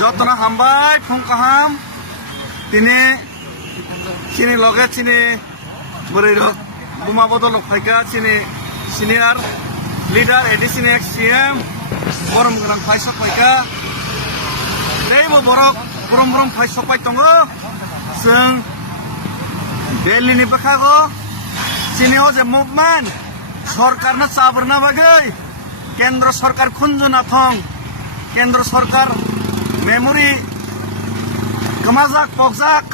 যতনা হামবাই ফুংকাহাম তিনি চিনি লগে চিনি বरै বুমা বদল ফাইকা চিনি সিনিয়র লিডার এডিসিনি এক্স সিএম বরম গ্রাং ফাইসা ফাইका दैबो borok brom brom phai sopai tongo जों Delhi ni bakago chini ho je movement सरकार ना चाबरना बागै केंद्र सरकार खुंजुना थं केंद्र सरकार मेमोरी कमाजाक पगजाक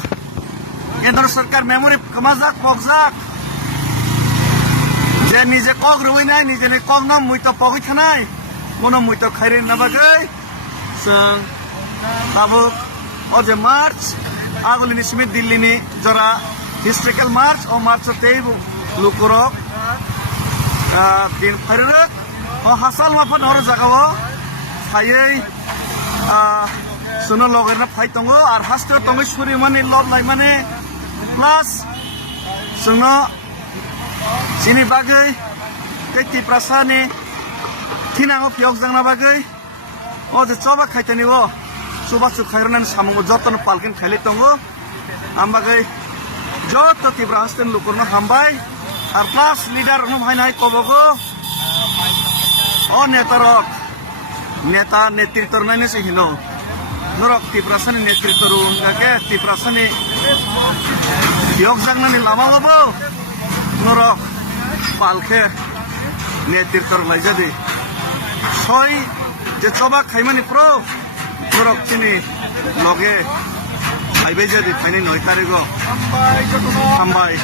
केंद्र सरकार मेमोरी कमाजाक पगजाक जे निजे कग रुइनाय निजे नि कग नाम मुइता पगै थानाय कोनो मुइता खाइरे ना बागै जों आबो अजे मार्च आगोलिनि सिमित दिल्लीनि जरा हिस्ट्रिकल मार्च ओ मार्च तेब लुकुरक दिन फैरक ओ हासाल माफन हर जागाओ फायै सुनो लगेना फाइ तंगो आर हास्टर तंगो सुरि माने लब लाई माने प्लस सुनो सिनि बागै केति प्रासानि थिनाङो पियक जांना बागै ओ जे चबा खाइतनिबो सुबासु खाइरनान सामुगो जतन पालकिन खाइले तंगो आमबागै जत तिब्रा हस्टेन लुकुरनो हामबाय আর প্লাস লিডার ভাই নাই কবগো ও নেতা নেতৃত্ব নাই সে হিলো নরক ত্রিপ্রাসানি নেতৃত্ব রুনগাকে ত্রিপ্রাসানি যোগজাংনানি লামাগবো নরক পালকে নেতৃত্ব লাইজাদি ছয় যে চবা খাইমানি প্র নরক চিনি লগে খাইবে যদি খাইনি 9 তারিখ হামবাই